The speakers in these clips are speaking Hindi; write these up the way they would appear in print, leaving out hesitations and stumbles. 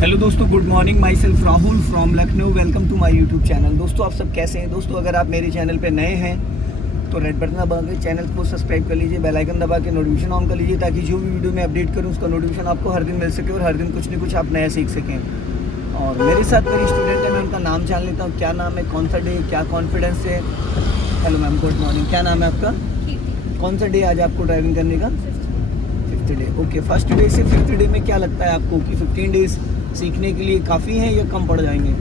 हेलो दोस्तों, good morning. Myself Rahul from Lucknow. Welcome to my YouTube channel. दोस्तों, आप सब कैसे हैं? दोस्तों, अगर आप मेरे चैनल पे नए हैं तो रेड बटन दबा के चैनल को सब्सक्राइब कर लीजिए, बेल आइकन दबा के नोटिफिकेशन ऑन कर लीजिए, ताकि जो भी वीडियो मैं अपडेट करूं उसका नोटिफिकेशन आपको हर दिन मिल सके और हर दिन कुछ न कुछ आप नया सीख सकें। और मेरे साथ मेरी स्टूडेंट है, मैं उनका नाम जान लेता हूँ। क्या नाम है, कौन सा डे, क्या कॉन्फिडेंस है? Hello ma'am, good morning. क्या नाम है आपका? कौन सा डे आज आपको ड्राइविंग करने का? Fifth day. Okay, first day से फिफ्थ डे में क्या लगता है आपको कि 15 डेज सीखने के लिए काफ़ी हैं या कम पड़ जाएंगे? नहीं,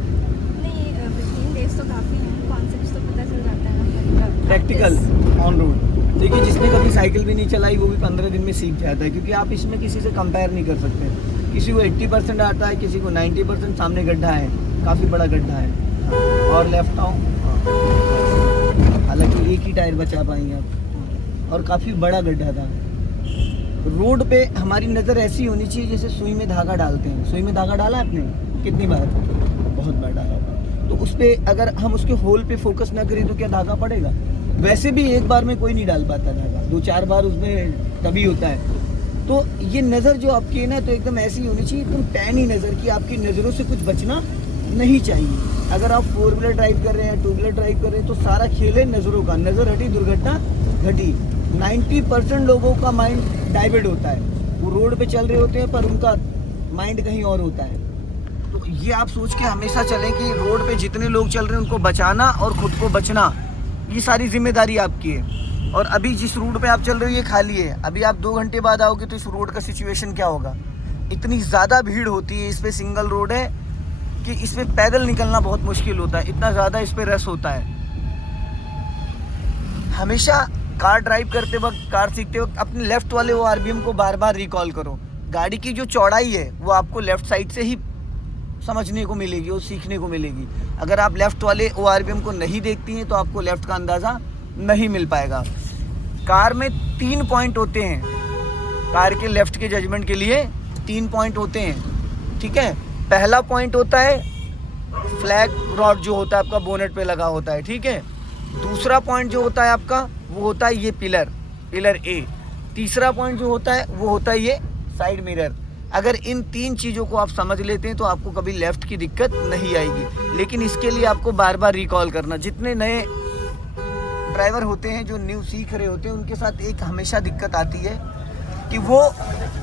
15 डेज तो काफ़ी हैं। कॉन्सेप्ट्स तो पता चल जाता है, प्रैक्टिकल ऑन रोड। देखिए, जिसने कभी साइकिल भी नहीं चलाई वो भी 15 दिन में सीख जाता है, क्योंकि आप इसमें किसी से कंपेयर नहीं कर सकते। किसी को 80% आता है, किसी को 90%। सामने गड्ढा है, काफ़ी बड़ा गड्ढा है। और लेफ्ट आओ। हालांकि एक ही टायर बचा पाएंगे आप, और काफ़ी बड़ा गड्ढा था। रोड पे हमारी नज़र ऐसी होनी चाहिए जैसे सुई में धागा डालते हैं। सुई में धागा डाला आपने कितनी बार? बहुत बार डाला होगा। तो उस पर अगर हम उसके होल पे फोकस ना करें तो क्या धागा पड़ेगा? वैसे भी एक बार में कोई नहीं डाल पाता धागा, 2-4 बार उसमें तभी होता है। तो ये नज़र जो आपकी है ना, तो एकदम ऐसी होनी चाहिए, एकदम पैनी नज़र की। आपकी नज़रों से कुछ बचना नहीं चाहिए। अगर आप 4 व्हीलर ड्राइव कर रहे हैं, 2 व्हीलर ड्राइव कर रहे हैं, तो सारा खेल है नज़रों का। नज़र हटी, दुर्घटना घटी। 90% लोगों का माइंड डाइवर्ट होता है। वो रोड पे चल रहे होते हैं पर उनका माइंड कहीं और होता है। तो ये आप सोच के हमेशा चलें कि रोड पे जितने लोग चल रहे हैं उनको बचाना और खुद को बचना, ये सारी जिम्मेदारी आपकी है। और अभी जिस रूट पे आप चल रहे हो ये खाली है। अभी आप 2 घंटे बाद आओगे तो इस रोड का सिचुएशन क्या होगा? इतनी ज़्यादा भीड़ होती है। इस पर सिंगल रोड है कि इस पर पैदल निकलना बहुत मुश्किल होता है, इतना ज़्यादा इस पर रश होता है। हमेशा कार ड्राइव करते वक्त, कार सीखते वक्त अपने लेफ्ट वाले ORBM को बार बार रिकॉल करो। गाड़ी की जो चौड़ाई है वो आपको लेफ्ट साइड से ही समझने को मिलेगी और सीखने को मिलेगी। अगर आप लेफ्ट वाले ORBM को नहीं देखती हैं तो आपको लेफ्ट का अंदाज़ा नहीं मिल पाएगा। कार में 3 पॉइंट होते हैं। कार के लेफ्ट के जजमेंट के लिए 3 पॉइंट होते हैं, ठीक है। पहला पॉइंट होता है फ्लैग रॉड, जो होता है आपका बोनेट पे लगा होता है, ठीक है। दूसरा पॉइंट जो होता है आपका वो होता है ये पिलर ए। तीसरा पॉइंट जो होता है वो होता है ये साइड मिरर। अगर इन 3 चीज़ों को आप समझ लेते हैं तो आपको कभी लेफ़्ट की दिक्कत नहीं आएगी। लेकिन इसके लिए आपको बार बार रिकॉल करना। जितने नए ड्राइवर होते हैं जो न्यू सीख रहे होते हैं, उनके साथ एक हमेशा दिक्कत आती है कि वो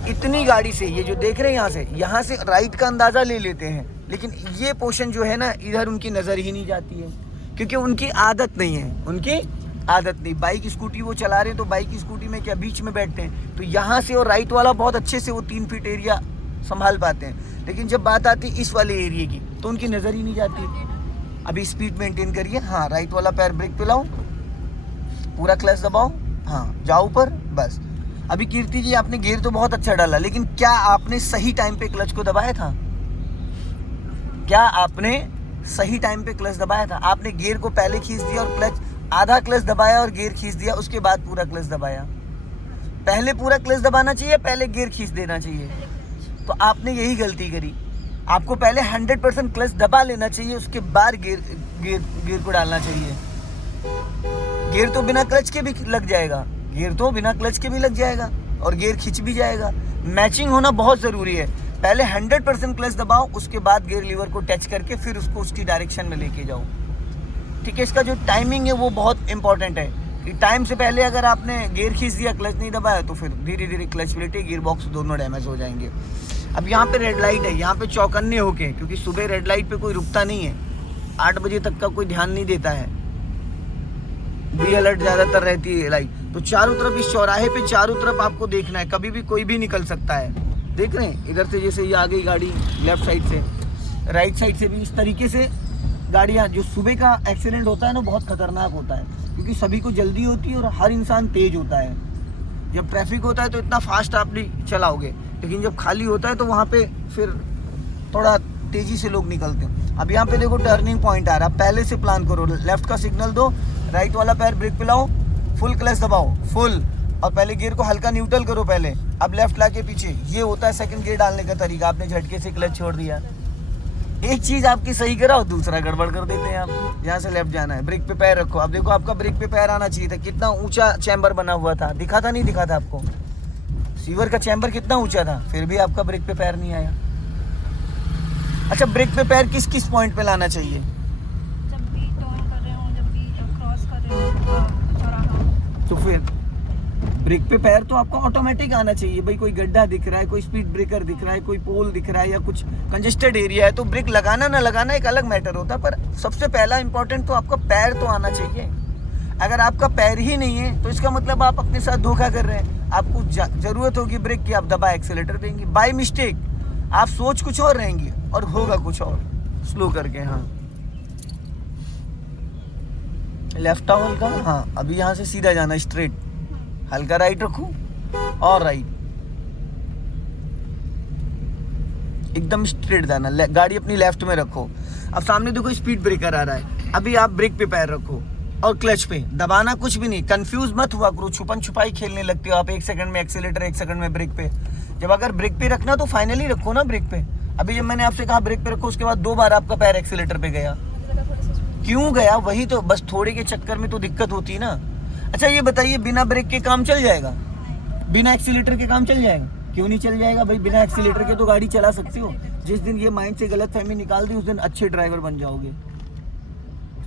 इतनी गाड़ी से, ये जो देख रहे हैं यहाँ से राइट का अंदाज़ा ले लेते हैं, लेकिन ये पोर्शन जो है ना, इधर उनकी नज़र ही नहीं जाती है, क्योंकि उनकी आदत नहीं है। उनकी आदत नहीं। बाइक स्कूटी वो चला रहे हैं तो बाइक स्कूटी में क्या बीच में बैठते हैं, तो यहाँ से और राइट वाला बहुत अच्छे से वो 3 फीट एरिया संभाल पाते हैं। लेकिन जब बात आती है इस वाले एरिया की तो उनकी नज़र ही नहीं जाती। अभी स्पीड मेंटेन करिए। हाँ, राइट वाला पैर ब्रेक पे लाओ, पूरा क्लच दबाओ, हाँ जाओ ऊपर, बस। अभी कीर्ति जी, आपने गियर तो बहुत अच्छा डाला, लेकिन क्या आपने सही टाइम पे क्लच को दबाया था? क्या आपने सही टाइम पे क्लच दबाया था? आपने गियर को पहले खींच दिया और क्लच, आधा क्लच दबाया और गियर खींच दिया, उसके बाद पूरा क्लच दबाया। पहले पूरा क्लच दबाना चाहिए, पहले गियर खींच देना चाहिए। तो आपने यही गलती करी। आपको पहले 100% क्लच दबा लेना चाहिए, उसके बाद गियर को डालना चाहिए। गियर तो बिना क्लच के भी लग जाएगा, और गियर खींच भी जाएगा। मैचिंग होना बहुत ज़रूरी है। पहले 100% क्लच दबाओ, उसके बाद गियर लीवर को टच करके फिर उसको उसकी डायरेक्शन में लेके जाओ, ठीक है। इसका जो टाइमिंग है वो बहुत इंपॉर्टेंट है कि टाइम से पहले अगर आपने गियर खींच दिया, क्लच नहीं दबाया, तो फिर धीरे धीरे क्लच प्लेट, गियर बॉक्स दोनों डैमेज हो जाएंगे। अब यहाँ पे रेड लाइट है, यहाँ पे चौकन्ने होके, क्योंकि सुबह रेड लाइट पे कोई रुकता नहीं है, 8 बजे तक का कोई ध्यान नहीं देता है, बी अलर्ट ज़्यादातर रहती है लाइट। तो चारों तरफ, इस चौराहे पे चारों तरफ आपको देखना है, कभी भी कोई भी निकल सकता है। देख रहे हैं इधर से, जैसे ये आ गई गाड़ी लेफ्ट साइड से, राइट साइड से भी इस तरीके से गाड़ियाँ। जो सुबह का एक्सीडेंट होता है ना, बहुत खतरनाक होता है, क्योंकि सभी को जल्दी होती है और हर इंसान तेज होता है। जब ट्रैफिक होता है तो इतना फास्ट आप नहीं चलाओगे, लेकिन जब खाली होता है तो वहाँ पे फिर थोड़ा तेज़ी से लोग निकलते हैं। अब यहाँ पे देखो टर्निंग पॉइंट आ रहा है, पहले से प्लान करो, लेफ्ट का सिग्नल दो, राइट वाला पैर ब्रेक पे लाओ, फुल क्लच दबाओ, फुल, और पहले गियर को हल्का न्यूट्रल करो पहले, अब लेफ्ट ला के पीछे। ये होता है सेकंड गियर डालने का तरीका। आपने झटके से क्लच छोड़ दिया, एक चीज़ आपकी सही कराओ, दूसरा गड़बड़ कर देते हैं आप। यहाँ से लेफ्ट जाना है, ब्रेक पे पैर रखो। अब देखो आपका ब्रेक पे पैर आना चाहिए था, कितना ऊंचा चैम्बर बना हुआ था, दिखा था नहीं दिखा था आपको? सीवर का चैम्बर कितना ऊंचा था, फिर भी आपका ब्रेक पे पैर नहीं आया। अच्छा, ब्रेक पे पैर किस किस पॉइंट पे लाना चाहिए? जब भी टर्न कर रहे हो, जब भी क्रॉस कर रहे हो चौराहा। तो फिर ब्रेक पे पैर तो आपको ऑटोमेटिक आना चाहिए भाई। कोई गड्ढा दिख रहा है, कोई स्पीड ब्रेकर दिख रहा है, कोई पोल दिख रहा है या कुछ कंजेस्टेड एरिया है, तो ब्रेक लगाना ना लगाना एक अलग मैटर होता है, पर सबसे पहला इंपॉर्टेंट तो आपका पैर तो आना चाहिए। अगर आपका पैर ही नहीं है तो इसका मतलब आप अपने साथ धोखा कर रहे हैं। आपको जरूरत होगी ब्रेक की, आप दबा एक्सेलेटर देंगे, बाय मिस्टेक आप सोच कुछ और रहेंगे और होगा कुछ और। स्लो करके, हाँ लेफ्ट आओ हल्का, हाँ अभी यहाँ से सीधा जाना स्ट्रेट, हल्का राइट रखो और राइट, एकदम स्ट्रेट जाना, गाड़ी अपनी लेफ्ट में रखो। अब सामने देखो स्पीड ब्रेकर आ रहा है, अभी आप ब्रेक पे पैर रखो और क्लच पे दबाना कुछ भी नहीं। कंफ्यूज मत हुआ करो, छुपन छुपाई खेलने लगते हो आप, 1 सेकंड में एक्सीलेटर 1 सेकंड में ब्रेक पे। जब अगर ब्रेक पे रखना तो फाइनली रखो ना ब्रेक पे। अभी जब मैंने आपसे कहा ब्रेक पे रखो, उसके बाद 2 बार आपका पैर एक्सीलेटर पे गया, क्यों गया? वही तो, बस थोड़े के चक्कर में तो दिक्कत होती है ना। अच्छा ये बताइए, बिना ब्रेक के काम चल जाएगा? बिना एक्सीलेटर के काम चल जाएगा? क्यों नहीं चल जाएगा भाई? बिना एक्सीलेटर के तो गाड़ी चला सकते हो। जिस दिन ये माइंड से गलत फहमी निकाल दी, उस दिन अच्छे ड्राइवर बन जाओगे,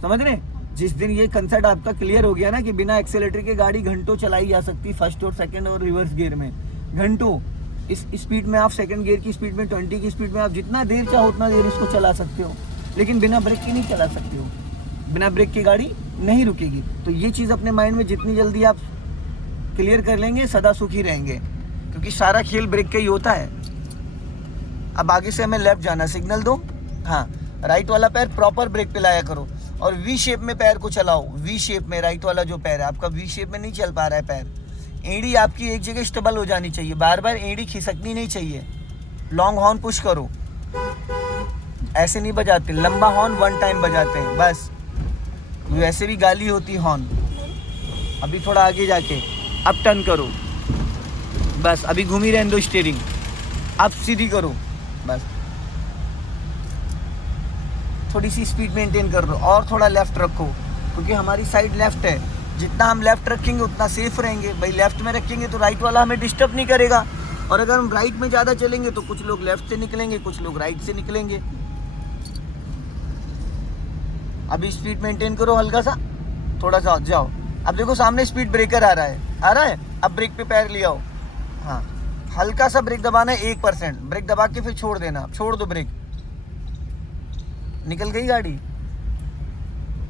समझ रहे? जिस दिन ये कंसेप्ट आपका क्लियर हो गया ना कि बिना एक्सीलेटर के गाड़ी घंटों चलाई जा सकती, फर्स्ट और सेकंड और रिवर्स गियर में घंटों। इस स्पीड में आप सेकंड गियर की स्पीड में, 20 की स्पीड में आप जितना देर चाहो उतना देर इसको चला सकते हो, लेकिन बिना ब्रेक की नहीं चला सकते हो। बिना ब्रेक की गाड़ी नहीं रुकेगी। तो ये चीज़ अपने माइंड में जितनी जल्दी आप क्लियर कर लेंगे, सदा सुखी रहेंगे, क्योंकि सारा खेल ब्रेक का ही होता है। अब आगे से हमें लेफ्ट जाना, सिग्नल दो, हाँ राइट वाला पैर प्रॉपर ब्रेक पे लाया करो और वी शेप में पैर को चलाओ। वी शेप में राइट वाला जो पैर है आपका वी शेप में नहीं चल पा रहा है पैर। एड़ी आपकी एक जगह स्टेबल हो जानी चाहिए, बार बार एड़ी खिसकनी नहीं चाहिए। लॉन्ग हॉर्न पुश करो, ऐसे नहीं बजाते, लंबा हॉर्न 1 टाइम बजाते हैं बस। वैसे भी गाली होती हॉर्न। अभी थोड़ा आगे जाके अब टर्न करो, बस अभी घूमी रहने दो स्टीयरिंग, अब सीधी करो बस। थोड़ी सी स्पीड मेंटेन कर दो और थोड़ा लेफ्ट रखो, क्योंकि हमारी साइड लेफ्ट है। जितना हम लेफ्ट रखेंगे उतना सेफ रहेंगे भाई। लेफ्ट में रखेंगे तो राइट वाला हमें डिस्टर्ब नहीं करेगा, और अगर हम राइट में ज़्यादा चलेंगे तो कुछ लोग लेफ्ट से निकलेंगे, कुछ लोग राइट से निकलेंगे। अभी स्पीड मेंटेन करो, हल्का सा थोड़ा सा जाओ। अब देखो सामने स्पीड ब्रेकर आ रहा है। अब ब्रेक पे पैर ले आओ, हाँ हल्का सा ब्रेक दबाना है 1%, ब्रेक दबा के फिर छोड़ देना, छोड़ दो ब्रेक, निकल गई गाड़ी।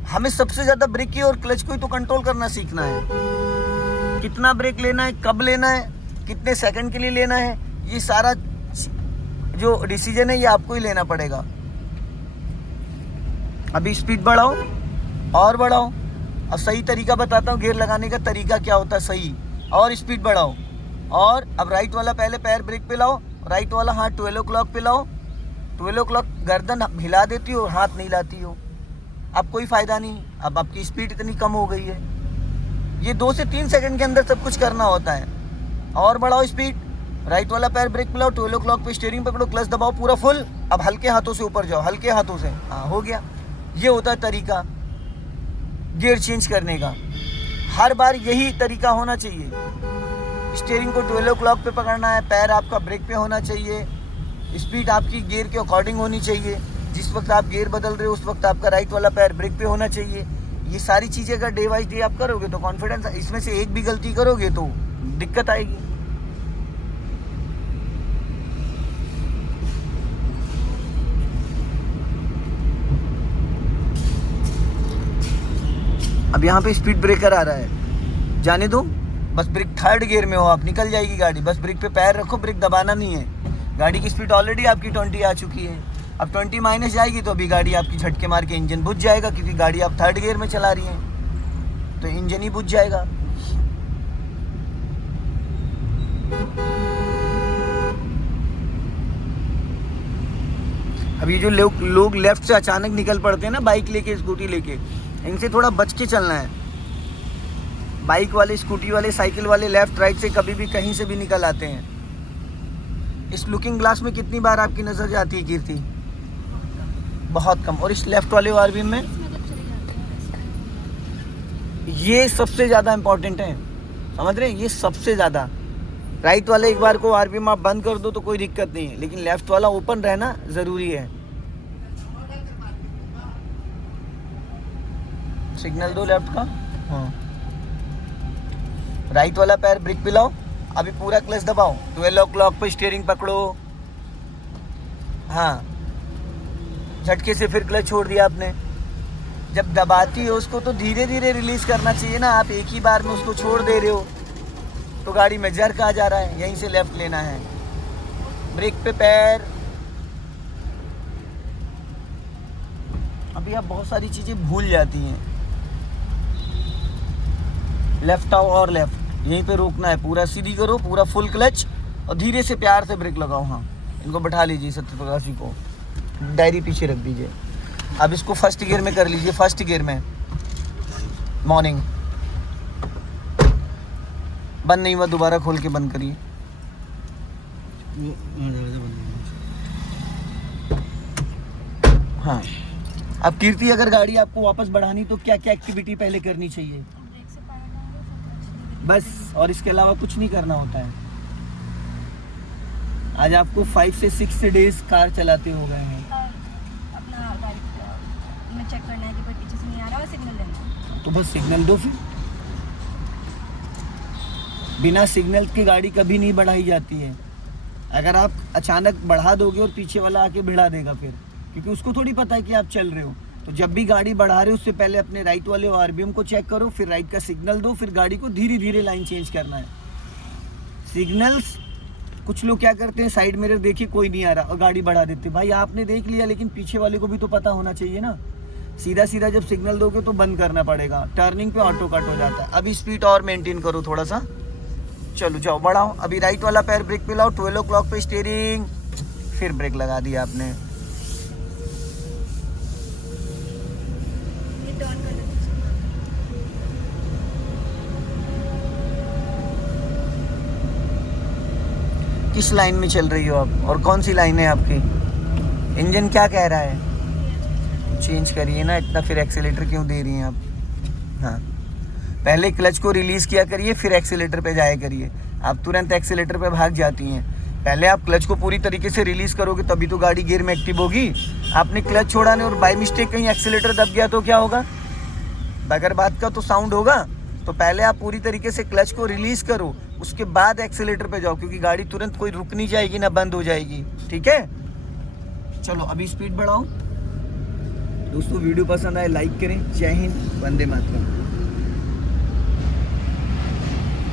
हमें सबसे ज़्यादा ब्रेक की और क्लच को ही तो कंट्रोल करना सीखना है। कितना ब्रेक लेना है, कब लेना है, कितने सेकंड के लिए लेना है, ये सारा जो डिसीजन है ये आपको ही लेना पड़ेगा। अभी स्पीड बढ़ाओ और बढ़ाओ। अब सही तरीका बताता हूँ गियर लगाने का तरीका क्या होता है सही। और स्पीड बढ़ाओ, और अब राइट वाला पहले पैर ब्रेक पे लाओ, राइट वाला हाथ 12 o'clock पे लाओ। 12 o'clock गर्दन हिला देती हो, हाथ नहीं लाती हो, अब कोई फ़ायदा नहीं। अब आपकी स्पीड इतनी कम हो गई है। ये 2 से 3 सेकंड के अंदर सब कुछ करना होता है। और बढ़ाओ स्पीड, राइट वाला पैर ब्रेक पे लाओ, 12 o'clock पे स्टीयरिंग पकड़ो, क्लच दबाओ पूरा फुल। अब हल्के हाथों से ऊपर जाओ, हल्के हाथों से, हाँ हो गया। ये होता है तरीका गियर चेंज करने का। हर बार यही तरीका होना चाहिए। स्टीयरिंग को 12 o'clock पे पकड़ना है, पैर आपका ब्रेक पे होना चाहिए, स्पीड आपकी गियर के अकॉर्डिंग होनी चाहिए। जिस वक्त आप गियर बदल रहे हो उस वक्त आपका राइट वाला पैर ब्रेक पे होना चाहिए। ये सारी चीज़ें अगर डे बाई डे आप करोगे तो कॉन्फिडेंस, इसमें से एक भी गलती करोगे तो दिक्कत आएगी। अब यहाँ पे स्पीड ब्रेकर आ रहा है, जाने दो, बस ब्रेक 3rd गियर में हो आप, निकल जाएगी गाड़ी। बस ब्रेक पे पैर रखो, ब्रेक दबाना नहीं है। गाड़ी की स्पीड ऑलरेडी आपकी 20 आ चुकी है। अब 20 माइनस जाएगी तो अभी गाड़ी आपकी झटके मार के इंजन बुझ जाएगा, क्योंकि गाड़ी आप 3rd गियर में चला रही हैं तो इंजन ही बुझ जाएगा। अब ये जो लोग लेफ्ट से अचानक निकल पड़ते हैं ना बाइक लेके, स्कूटी लेके, इनसे थोड़ा बच के चलना है। बाइक वाले, स्कूटी वाले, साइकिल वाले लेफ्ट राइट से कभी भी कहीं से भी निकल आते हैं। इस लुकिंग ग्लास में कितनी बार आपकी नज़र जाती है कीर्ति? बहुत कम। और इस लेफ्ट वाले आरबीएम में ये सबसे ज़्यादा इम्पोर्टेंट है, समझ रहे हैं? ये सबसे ज़्यादा। राइट वाले एक बार को आरबीएम आप बंद कर दो तो कोई दिक्कत नहीं है, लेकिन लेफ्ट वाला ओपन रहना ज़रूरी है। सिग्नल दो लेफ्ट का। हाँ, राइट वाला पैर ब्रेक पे लाओ, अभी पूरा क्लच दबाओ, 12 o'clock पे स्टीयरिंग पकड़ो। हाँ, झटके से फिर क्लच छोड़ दिया आपने। जब दबाती हो उसको तो धीरे धीरे रिलीज करना चाहिए ना, आप एक ही बार में उसको छोड़ दे रहे हो तो गाड़ी में जर्क आ जा रहा है। यहीं से लेफ्ट लेना है, ब्रेक पे पैर। अभी आप बहुत सारी चीजें भूल जाती हैं। लेफ्ट आओ और लेफ्ट, यहीं पे रोकना है, पूरा सीधी करो, पूरा फुल क्लच और धीरे से प्यार से ब्रेक लगाओ। हाँ, इनको बैठा लीजिए, सत्यप्रकाशी को डायरी पीछे रख दीजिए। अब इसको फर्स्ट गियर में कर लीजिए, फर्स्ट गियर में। मॉर्निंग बंद नहीं हुआ, दोबारा खोल के बंद करिए। हाँ, अब कीर्ति अगर गाड़ी आपको वापस बढ़ानी तो क्या क्या एक्टिविटी पहले करनी चाहिए? ब्रेक से पैर हटाऊंगी, फिर क्लच बस, और इसके अलावा कुछ नहीं करना होता है। आज आपको 5 से 6 डेज कार चलाते हो गए हैं, अपना गाड़ी में चेक करना है कि कोई पीछे से नहीं आ रहा, और सिग्नल देना है। तो बस सिग्नल दो। फिर बिना सिग्नल के गाड़ी कभी नहीं बढ़ाई जाती है। अगर आप अचानक बढ़ा दोगे और पीछे वाला आके भिड़ा देगा फिर, क्योंकि उसको थोड़ी पता है कि आप चल रहे हो। तो जब भी गाड़ी बढ़ा रहे हो उससे पहले अपने राइट वाले आरबीएम को चेक करो, फिर राइट का सिग्नल दो, फिर गाड़ी को धीरे धीरे लाइन चेंज करना है। सिग्नल्स, कुछ लोग क्या करते हैं, साइड मिरर देखिए कोई नहीं आ रहा और गाड़ी बढ़ा देते। भाई आपने देख लिया, लेकिन पीछे वाले को भी तो पता होना चाहिए ना। सीधा सीधा जब सिग्नल दोगे तो बंद करना पड़ेगा, टर्निंग पे ऑटो कट हो जाता है। अभी स्पीड और मेंटेन करो थोड़ा सा, चलो जाओ बढ़ाओ। अभी राइट वाला पैर ब्रेक पे लाओ, 12 o'clock पे स्टीयरिंग, फिर ब्रेक लगा दिया आपने। ये टर्न कर देते हैं। किस लाइन में चल रही हो आप, और कौन सी लाइन है आपकी? इंजन क्या कह रहा है? चेंज करिए ना, इतना फिर एक्सीलेटर क्यों दे रही हैं आप? हाँ, पहले क्लच को रिलीज किया करिए, फिर एक्सीलेटर पे जाया करिए। आप तुरंत एक्सीलेटर पे भाग जाती हैं। पहले आप क्लच को पूरी तरीके से रिलीज करोगे तभी तो गाड़ी गियर में एक्टिव होगी। आपने क्लच छोड़ा नहीं और बाय मिस्टेक कहीं एक्सीलेटर दब गया तो क्या होगा? बगैर बात का तो साउंड होगा। तो पहले आप पूरी तरीके से क्लच को रिलीज करो, उसके बाद एक्सीलेटर पे जाओ, क्योंकि गाड़ी तुरंत कोई रुक नहीं जाएगी ना बंद हो जाएगी। ठीक है, चलो अभी स्पीड बढ़ाओ। दोस्तों वीडियो पसंद आए लाइक करें। जय हिंद, वंदे मातरम।